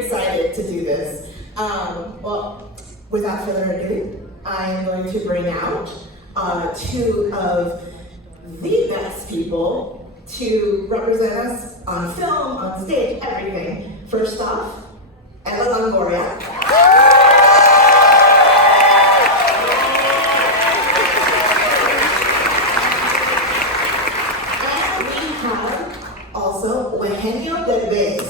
excited to do this. Well, without further ado, I am going to bring out two of the best people to represent us on film, on stage, everything. First off, Longoria. And we have also Eugenio Derbez.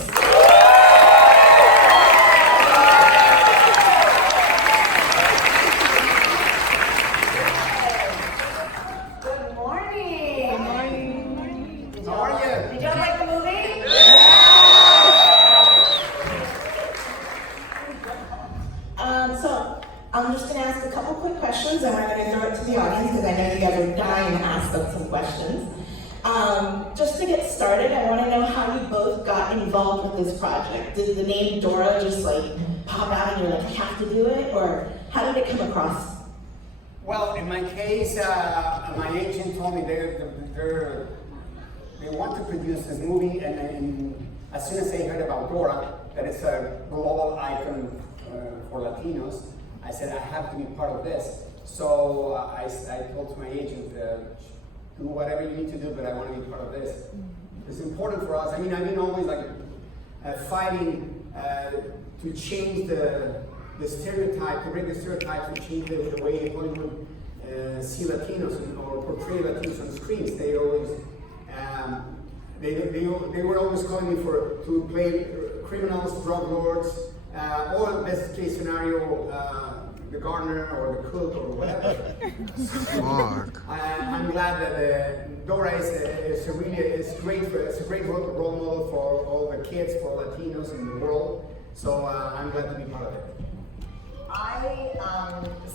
I'm just going to ask a couple quick questions, and I'm going to throw it to the audience because I know you guys are dying to ask them some questions. Just to get started, I want to know how you both got involved with this project. Did the name Dora just like pop out and you're like, I have to do it, or how did it come across? Well, in my case, my agent told me they want to produce this movie, and as soon as they heard about Dora, that it's a global icon for Latinos, I said, I have to be part of this. So I told my agent, do whatever you need to do, but I want to be part of this. It's important for us. I mean, I've been always like fighting to change the stereotype, to break the stereotype, to change the way Hollywood see Latinos or portray Latinos on screens. They always, they were always calling me to play criminals, drug lords, or best case scenario, the gardener or the cook or whatever. I'm glad that Dora is a great role model for all the kids, for Latinos in the world. So I'm glad to be part of it.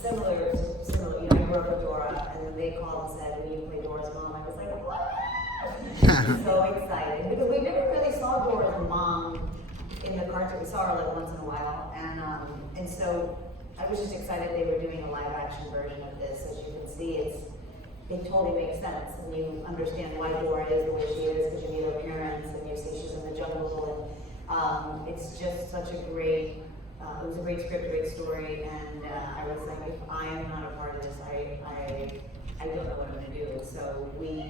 Similar, you know, I grew up with Dora, and then they called and said, "Will you play Dora's mom?" I was like, "What?" So excited because we never really saw Dora's mom in the cartoon. We saw her like once in a while, and so I was just excited they were doing a live action version of this. As you can see, it totally makes sense, and you understand why Dora is the way she is because you meet her parents and you see she's in the jungle, and it's just such a great. It was a great script, great story, and I was like, if I am not a part of this, I don't know what I'm going to do. So we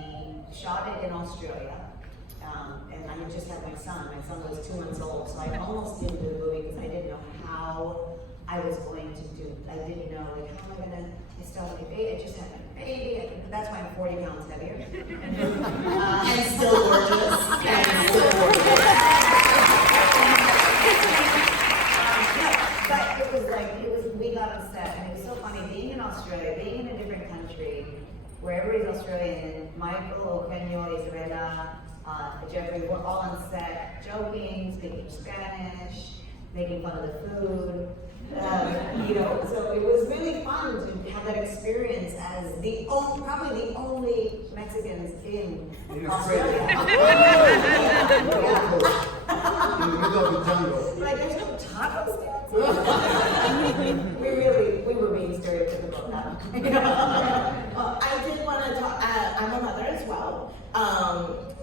shot it in Australia, and I had just had my son. My son was 2 months old, so I almost didn't do the movie because I didn't know how I was going to do. I didn't know, like, how am I going to? I still have a baby. I just had a baby. That's why I'm 40 pounds heavier. And still gorgeous. And still gorgeous. But it was, we got on set, and it was so funny being in Australia, being in a different country, where everybody's Australian. Michael, Eugenio, Isabella, Jeffrey, we're all on set, joking, speaking Spanish, making fun of the food. You know, so it was really fun to have that experience as probably the only Mexicans in Australia. In the middle of the jungle. Like, there's no tacos there. we were being stereotypical now. Well, I did want to talk, I'm a mother as well.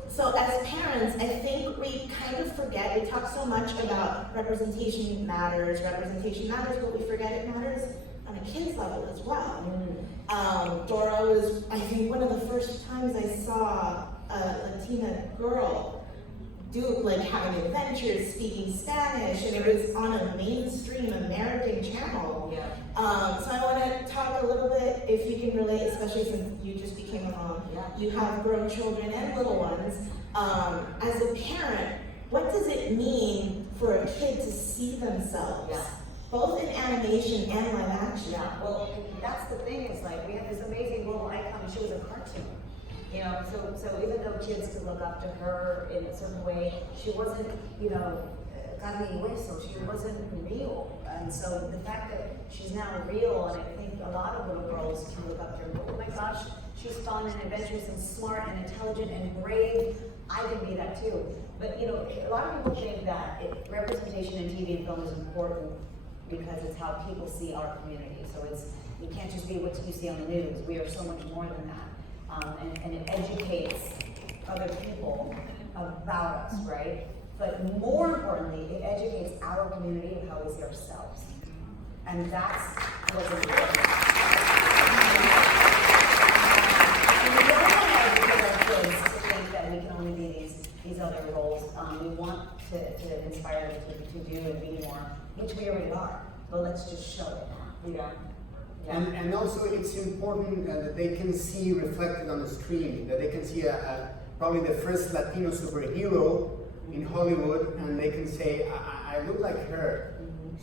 So as parents, I think we kind of forget, we talk so much about representation matters, but we forget it matters on a kid's level as well. Dora was, I think, one of the first times I saw a Latina girl having adventures, speaking Spanish, and it was on a mainstream American channel. So I want to talk a little bit, if you can relate, especially since you just became a mom. You have grown children and little ones. As a parent, what does it mean for a kid to see themselves, both in animation and live action? Well, that's the thing, is like, we have this amazing global icon, and she was a cartoon. You know, so even though kids could look up to her in a certain way, she wasn't, you know, carne y hueso, she wasn't real. And so the fact that she's now real, and I think a lot of little girls can look up to her, oh my gosh, she's fun and adventurous and smart and intelligent and brave, I can be that too. But you know, a lot of people think that representation in TV and film is important because it's how people see our community. So you can't just be what you see on the news. We are so much more than that. And it educates other people about us, right? But more importantly, it educates our community and how we see ourselves. And that's what's important. And we don't want our kids to think that we can only be these other roles. We want to inspire them to do and be more, which we already are. But let's just show it now. Yeah. And also it's important that they can see reflected on the screen, that they can see probably the first Latino superhero in Hollywood, and they can say, I look like her.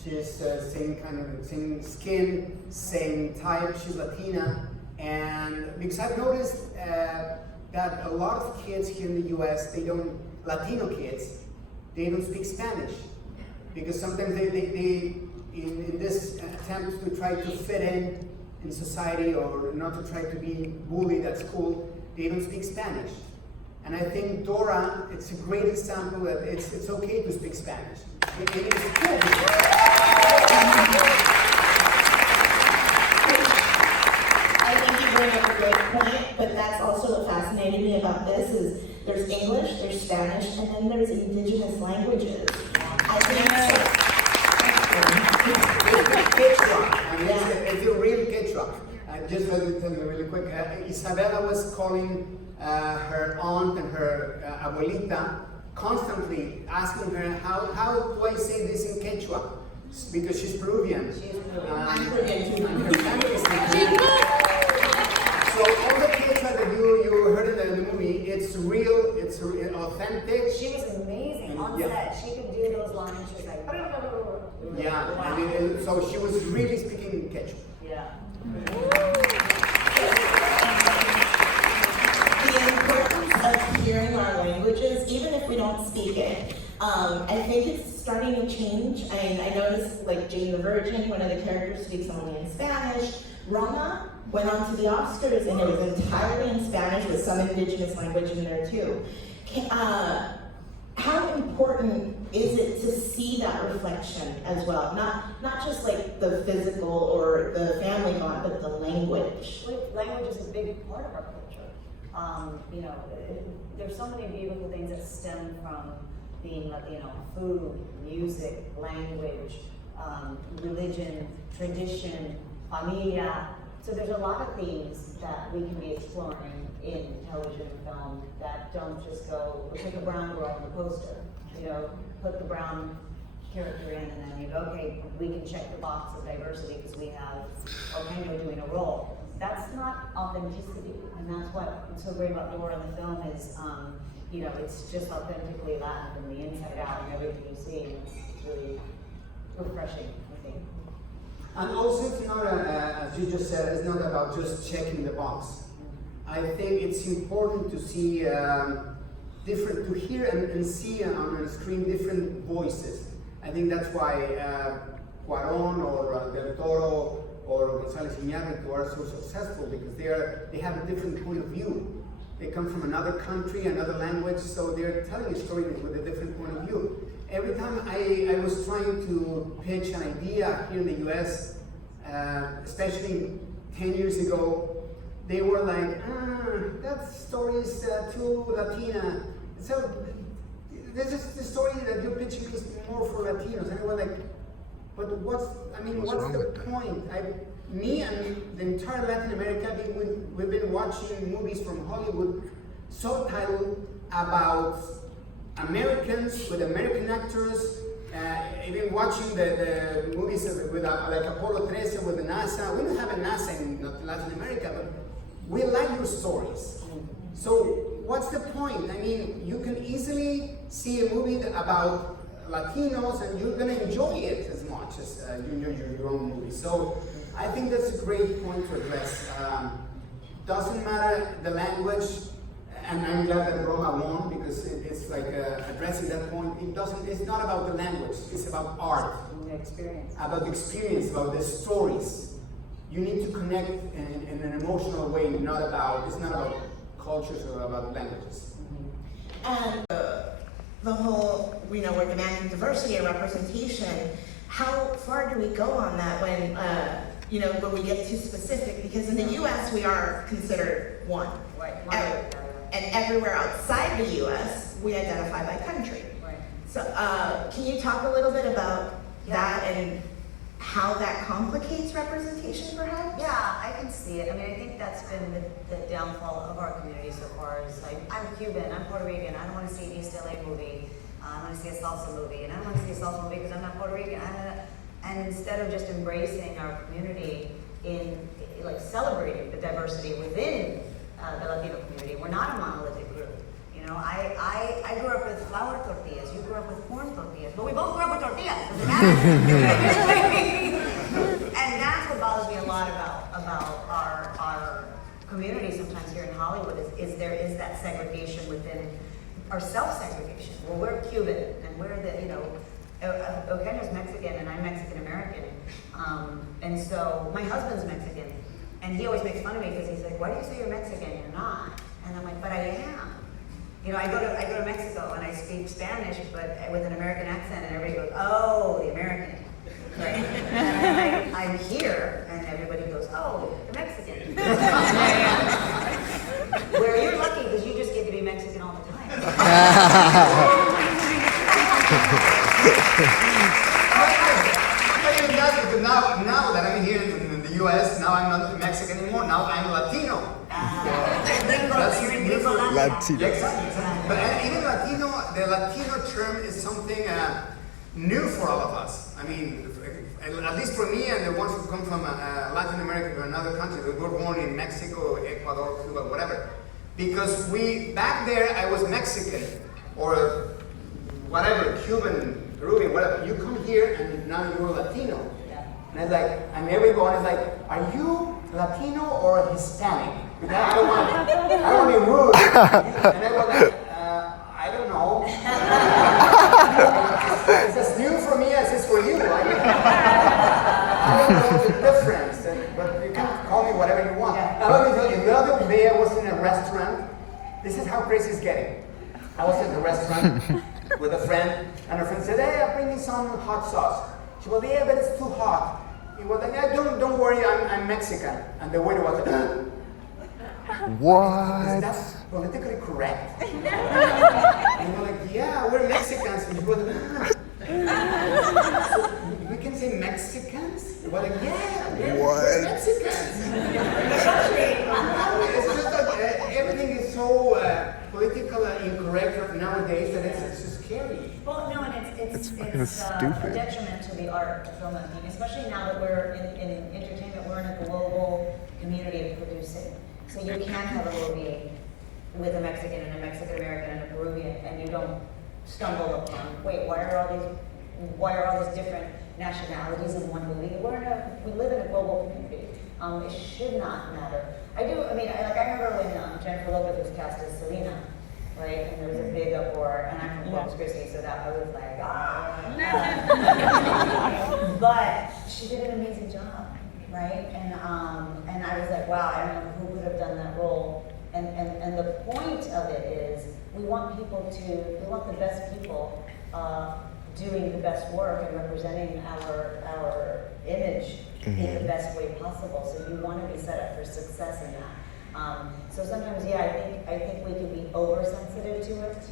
She's same skin, same type, she's Latina. And because I've noticed that a lot of kids here in the US, Latino kids, they don't speak Spanish. Because sometimes they in this attempt to try to fit in society or not to try to be bullied at school, they don't speak Spanish. And I think Dora, it's a great example that it's okay to speak Spanish. It is good. I think you bring up a great point, but that's also what fascinated me about this is there's English, there's Spanish, and then there's indigenous languages. I think It's a real quechua. Just let me tell you really quick. Isabella was calling her aunt and her abuelita constantly asking her, how do I say this in Quechua? Because she's Peruvian. I'm Peruvian too. And her family is Peruvian. So all the Quechua that you heard in the movie, it's real, it's authentic. She was amazing on set. She could do those lines. She was like, yeah, wow. I mean, so she was really speaking Quechua. Yeah. The importance of hearing our languages, even if we don't speak it, I think it's starting to change. I mean, I noticed like Jane the Virgin, one of the characters speaks only in Spanish. Roma went on to the Oscars and it was entirely in Spanish with some indigenous language in there too. How important is it to see that reflection as well? Not just like the physical or the family bond, but the language. Language is a big part of our culture. You know, there's so many beautiful things that stem from being Latino: food, music, language, religion, tradition, familia. So there's a lot of themes that we can be exploring in television and film that don't just go, we'll take a brown girl on the poster, you know, put the brown character in, and then you go, okay, we can check the box of diversity because we have Eugenio doing a role. That's not authenticity, and that's what's so great about Dora in the film is, you know, it's just authentically Latin from the inside out, and everything you see, and it's really refreshing, I think. And also, it's not, as you just said, it's not about just checking the box. I think it's important to see to hear and see on the screen different voices. I think that's why Cuarón or Del Toro or González Iñárritu are so successful, because they have a different point of view. They come from another country, another language, so they're telling a story with a different point of view. Every time I was trying to pitch an idea here in the US, especially 10 years ago, they were like, that story is too Latina. So this is the story that you're pitching is more for Latinos. And I was like, but what's the point? Me and the entire Latin America, we've been watching movies from Hollywood subtitled about Americans with American actors, even watching the movies with like Apollo 13 with the NASA. We don't have a NASA in Latin America, but we like your stories. So what's the point? I mean, you can easily see a movie about Latinos and you're gonna enjoy it as much as your own movie. So I think that's a great point to address. Doesn't matter the language, and I'm glad that Roma won because it's like addressing that point. It's not about the language, it's about art. The experience. About the experience, about the stories. You need to connect in an emotional way, it's not about cultures or about languages. And the whole, we're demanding diversity and representation. How far do we go on that when we get too specific? Because in the US, we are considered one. Right. And everywhere outside the US, we identify by country. Right. So, can you talk a little bit about that and how that complicates representation, perhaps? Yeah, I can see it. I mean, I think that's been the downfall of our community so far. Is like, I'm Cuban, I'm Puerto Rican, I don't want to see an East LA movie. I want to see a salsa movie, and I don't want to see a salsa movie because I'm not Puerto Rican. And instead of just embracing our community in like celebrating the diversity within the Latino community, we're not a monolithic group. You know, I grew up with flour tortillas. You grew up with corn tortillas, but we both grew up with tortillas. Doesn't matter. And that's what bothers me a lot about our community sometimes here in Hollywood is there is that segregation within our self-segregation. Well, we're Cuban and we're the, you know, Eugenio's Mexican and I'm Mexican American. And so my husband's Mexican and he always makes fun of me because he's like, why do you say you're Mexican? You're not. And I'm like, but I am. You know, I go to Mexico and I speak Spanish, but with an American accent, and everybody goes, "Oh, the American." Right? And I'm here, and everybody goes, "Oh, the Mexican." Where you're lucky because you just get to be Mexican all the time. Now that I'm here in the U.S., now I'm not Mexican anymore. Now I'm Latino. Latino. Exactly. But even Latino, the Latino term is something new for all of us. I mean, at least for me and the ones who come from Latin America or another country, that were born in Mexico, Ecuador, Cuba, whatever. Because back there, I was Mexican or whatever, Cuban, Peruvian, whatever. You come here and now you're Latino. And it's like, and everyone is like, are you Latino or Hispanic? Because I don't want to be rude. And I was like, I don't know. It's as new for me as it's for you. I don't know the difference, but you can call me whatever you want. Let me tell you, the other day I was in a restaurant. This is how crazy it's getting. I was at the restaurant with a friend, and her friend said, hey, I'll bring you some hot sauce. She was like, yeah, but it's too hot. He was like, yeah, don't worry, I'm Mexican. And the waiter was like, what? is that politically correct? And we're like, yeah, we're Mexicans. And he was like, so we can say Mexicans? We're like, yeah, we're Mexicans. It's just that everything is so politically incorrect nowadays that it's just scary. Well, no, and it's fucking stupid. a detriment to the art of filmmaking, especially now that we're in entertainment, we're in a global community of producing. So you can have a movie with a Mexican and a Mexican American and a Peruvian, and you don't stumble upon, wait, why are all these different nationalities in one movie? We live in a global community. It should not matter. I remember when Jennifer Lopez was cast as Selena, right? And there was a big uproar, and I'm from Corpus Christi, so that I was like, but she did an amazing job, right? And I was like, wow, I don't know who would have done that role. And the point of it is, we want the best people doing the best work and representing our image in the best way possible. So you want to be set up for success in that. So sometimes, I think we can be oversensitive to it.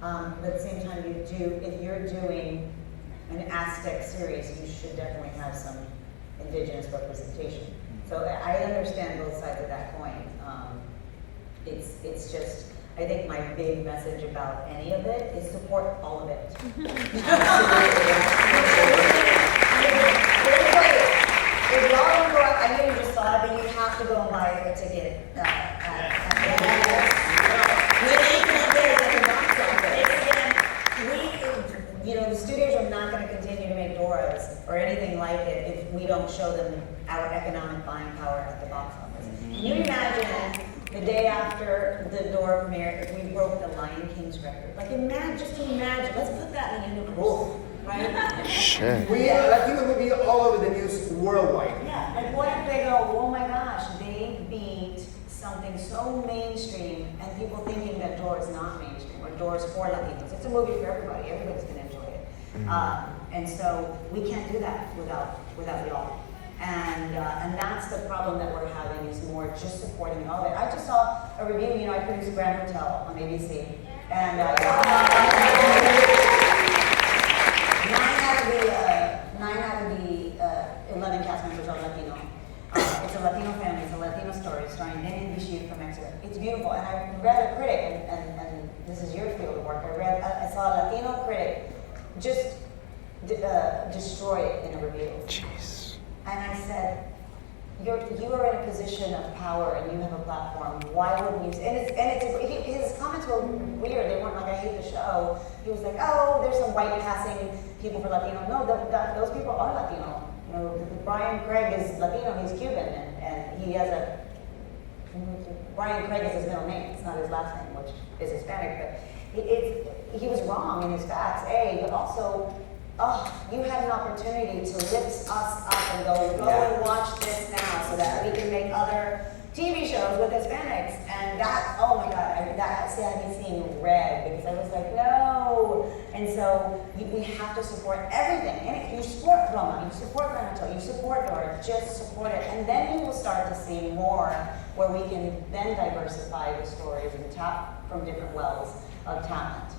But at the same time, if you're doing an Aztec series, you should definitely have some indigenous representation. So I understand both sides of that coin. It's just, I think my big message about any of it is support all of it. If y'all don't go out, I know you just saw it, but you have to go and buy a ticket. The studios are not going to continue to make Doras or anything like it if we don't show them our economic buying power at the box office. Can you imagine the day after the Dora premiere, if we broke the Lion King's record? Like, just imagine. Let's put that in the universe, right? Shit. Latino will be all over the news worldwide. Yeah, like what if they go, oh my gosh, they beat something so mainstream, and people thinking that Dora's not mainstream, or Dora's for Latinos. It's a movie for everybody. Everybody's going to enjoy it. And so we can't do that without y'all. And that's the problem that we're having, is more just supporting all of it. I just saw a review, I produced Grand Hotel on ABC. And I read a critic, and this is your field of work. I saw a Latino critic just destroy it in a review. Jeez. And I said, you are in a position of power and you have a platform. Why wouldn't you? His comments were weird. They weren't like, I hate the show. He was like, oh, there's some white passing people for Latino. No, those people are Latino. You know, Brian Craig is Latino. He's Cuban, and he has a. Brian Craig is his middle name. It's not his last name, which is Hispanic. But he was wrong in his facts. But also. Oh, you had an opportunity to lift us up and go and watch this now so that we can make other TV shows with Hispanics. And that, oh my God, that had me seeing red because I was like, no. And so we have to support everything. And you support Roma, you support Renato, you support Dora, just support it. And then you will start to see more where we can then diversify the stories and tap from different wells of talent.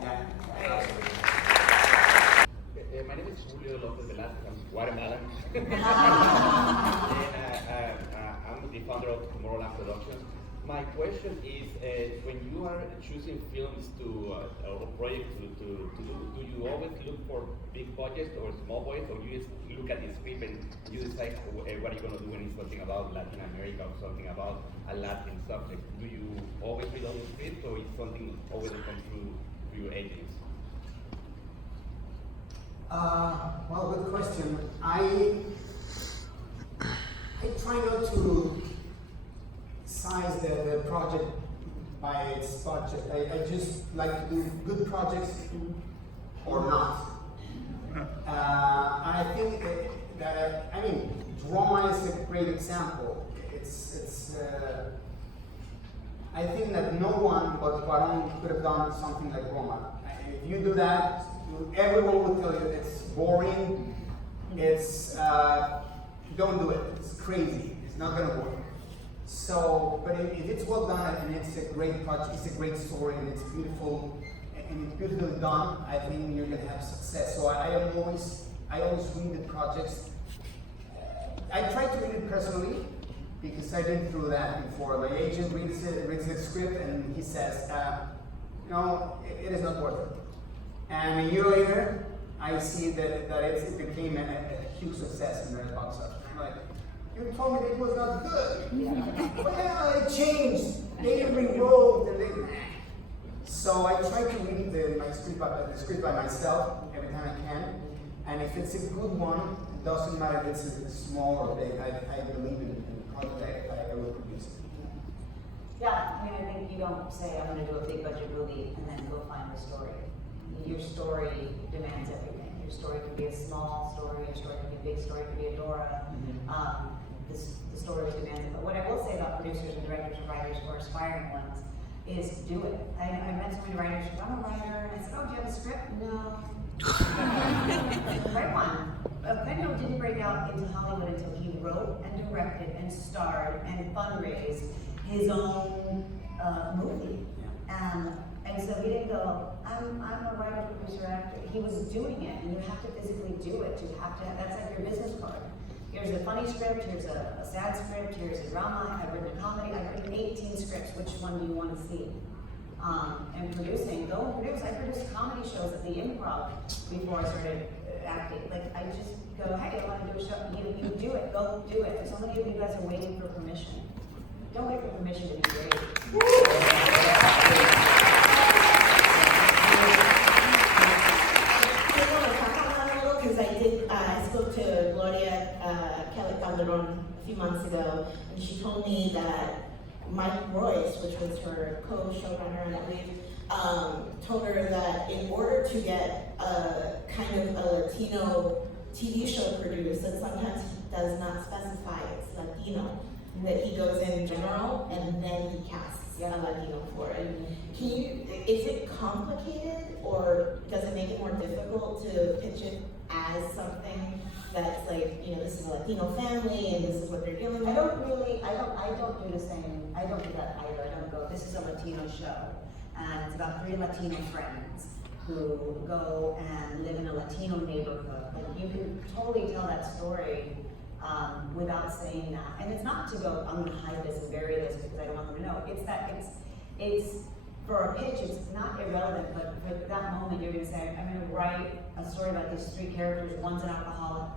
Yeah. My name is Julio Lopez Velasquez. I'm Guatemalan. And I'm the founder of Tomorrowland Productions. My question is, when you are choosing films or projects to do you always look for big budgets or small budgets, or you just look at the script and you decide what you're going to do when it's something about Latin America or something about a Latin subject? Do you always read all the script, or is something always comes through your agents? Well, good question. I try not to size the project by its budget. I just like to do good projects or not. I think that I mean, drama is a great example. I think that no one but Cuarón could have done something like Roma. If you do that, everyone will tell you it's boring, don't do it, it's crazy, it's not gonna work. So, but if it's well done and it's a great project, it's a great story and it's beautiful, and it's beautifully done, I think you're gonna have success. So I always read the projects. I try to read it personally, because I've been through that before. My agent reads the script and he says, no, it is not worth it. And a year later, I see that it became a huge success in the box office. I'm like, you told me that it was not good. Well, it changed. They rewrote and so I try to read the script by myself every time I can. And if it's a good one, it doesn't matter if it's small or big. I believe in the project I will produce. Yeah, I mean, I think you don't say, I'm going to do a big budget movie and then go find the story. Your story demands everything. Your story can be a small story, your story can be a big story, it can be a Dora. The story demands it. But what I will say about producers and directors and writers who are aspiring ones is do it. I met so many writers who I'm a writer, and I said, oh, do you have a script? No. Write one. Eugenio didn't break out into Hollywood until he wrote and directed and starred and fundraised his own movie. And so he didn't go, I'm a writer, producer, actor. He was doing it, and you have to physically do it. You have to, that's like your business card. Here's a funny script, here's a sad script, here's a drama, I've written a comedy, I've written 18 scripts, which one do you want to see? And producing, go and produce. I produced comedy shows at the Improv before I started acting. Like, I just go, hey, I want to do a show. You do it, go do it. So many of you guys are waiting for permission. Don't wait for permission to be great. I spoke to Gloria Kelly Calderon a few months ago, and she told me that Mike Royce, which was her co-showrunner, I believe, told her that in order to get a kind of a Latino TV show produced, that sometimes he does not specify it's Latino, that he goes in general and then he casts a Latino for it. Is it complicated, or does it make it more difficult to pitch it as something that's like, this is a Latino family and this is what they're dealing with? I don't do the same, I don't do that either. I don't go, this is a Latino show, and it's about 3 Latino friends who go and live in a Latino neighborhood. Like, you can totally tell that story without saying that. And it's not to go, I'm gonna hide this and bury this because I don't want them to know. It's that it's for a pitch, it's not irrelevant, but for that moment you're gonna say, I'm gonna write a story about these three characters, one's an alcoholic,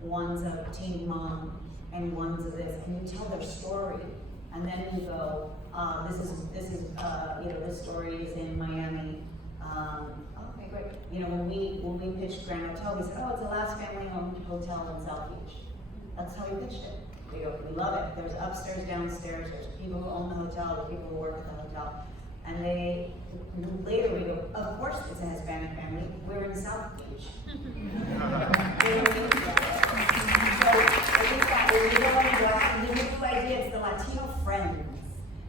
one's a teen mom, and one's a this, and you tell their story. And then you go, this is you know, this story is in Miami. Okay, great. You know, when we pitched Grand Hotel, we said, oh, it's the last family-owned hotel in South Beach. That's how we pitched it. We go, we love it. There's upstairs, downstairs. There's people who own the hotel, there's people who work at the hotel. And they, later we go, of course it's a Hispanic family. We're in South Beach. So I think that when you go and the new idea, it's the Latino friends,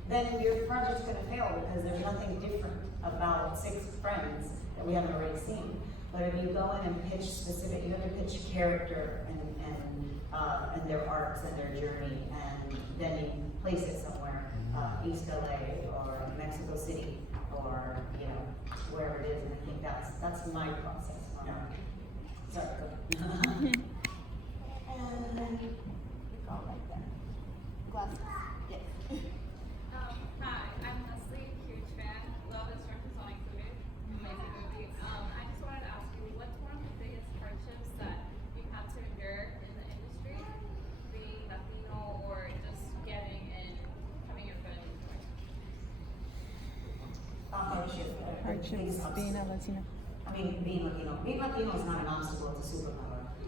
then your project's gonna fail because there's nothing different about 6 friends that we haven't already seen. But if you go in and pitch specific, you have to pitch character and their arcs and their journey, and then you place it somewhere, East LA or Mexico City or wherever it is. And I think that's my process. Sorry. Go ahead. And go like that. Glasses. Yes. Hi, I'm Leslie, huge fan. Love this reference all included. Amazing movie. I just wanted to ask you, what's one of the biggest hardships that you've had to endure in the industry, being Latino or just getting in, having your foot in the door? Hardships, being a Latino. I mean, being Latino. Being Latino is not an obstacle, it's a superpower. I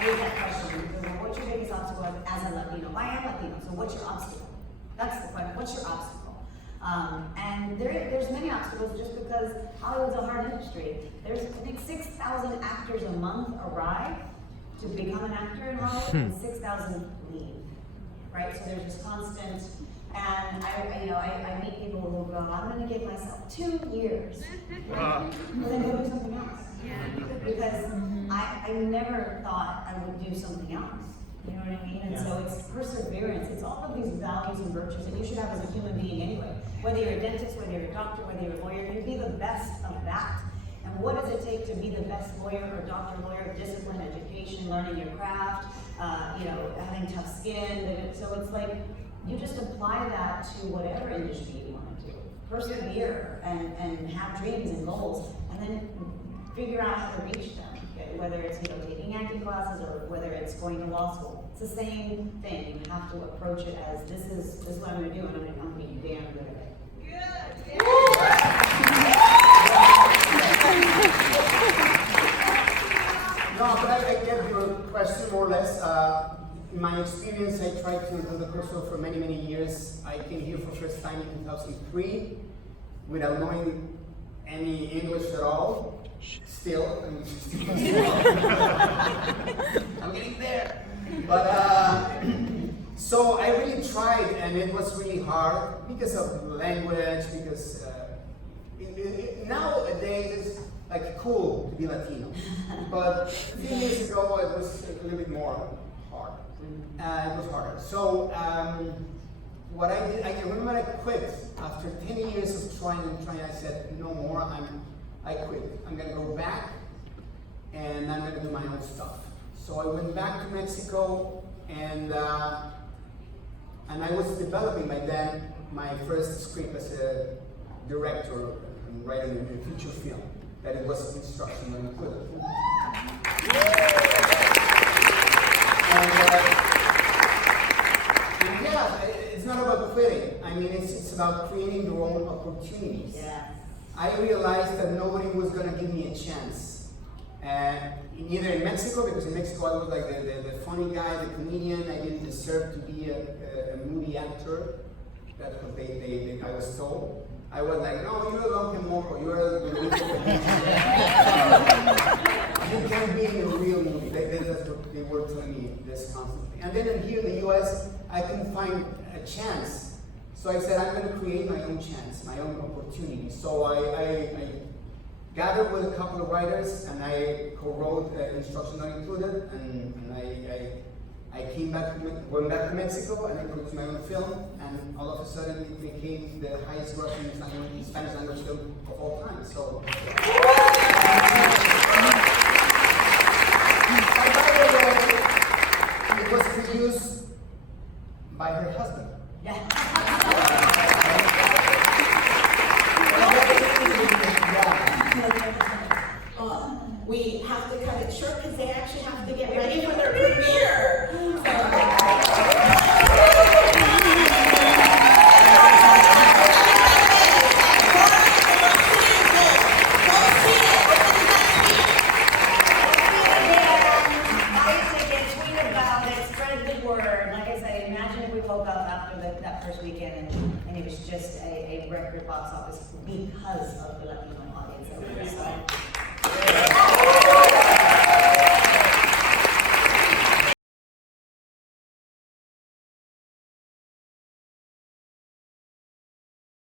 hate that question. Because what's your biggest obstacle as a Latino? I am Latino, so what's your obstacle? That's the question. What's your obstacle? And there's many obstacles just because Hollywood's a hard industry. There's, I think, 6,000 actors a month arrive to become an actor in Hollywood, and 6,000 leave. Right? So there's this constant. And I meet people who go, I'm going to give myself 2 years, and then go do something else. Because I never thought I would do something else. You know what I mean? And so it's perseverance. It's all of these values and virtues that you should have as a human being anyway. Whether you're a dentist, whether you're a doctor, whether you're a lawyer, you be the best of that. And what does it take to be the best lawyer or doctor, lawyer? Discipline, education, learning your craft, having tough skin. So it's like, you just apply that to whatever industry you want to do. Persevere and have dreams and goals, and then figure out how to reach them. Whether it's taking acting classes or whether it's going to law school, it's the same thing. You have to approach it as this is what I'm going to do, and I'm going to be damn good at it. Good. No, but I get your question more or less. In my experience, I tried to do the coursework for many, many years. I came here for first time in 2003 without knowing any English at all. Still, I'm getting there. But so I really tried, and it was really hard because of language. Because nowadays it's like cool to be Latino, but a few years ago it was a little bit more hard. It was harder. So what I did, I remember I quit after 10 years of trying. I said, no more. I quit. I'm gonna go back, and I'm gonna do my own stuff. So I went back to Mexico, and I was developing by then my first script as a director and writing a feature film. That it was instruction when I quit. And yeah, it's not about quitting. I mean, it's about creating your own opportunities. Yeah. I realized that nobody was going to give me a chance. Either in Mexico, because in Mexico I was like the funny guy, the comedian. I didn't deserve to be a movie actor. That's what I was told. I was like, no, you're a Don Moco, you're the real you can't be in a real movie. That's what they were telling me this constantly. And then here in the US, I couldn't find a chance. So I said, I'm going to create my own chance, my own opportunity. So I gathered with a couple of writers, and I co-wrote Instruction Not Included, and I went back to Mexico, and I produced my own film, and all of a sudden it became the highest grossing Spanish language film of all time. So. first weekend, and it was just a record box office because of the Latino audience that we saw.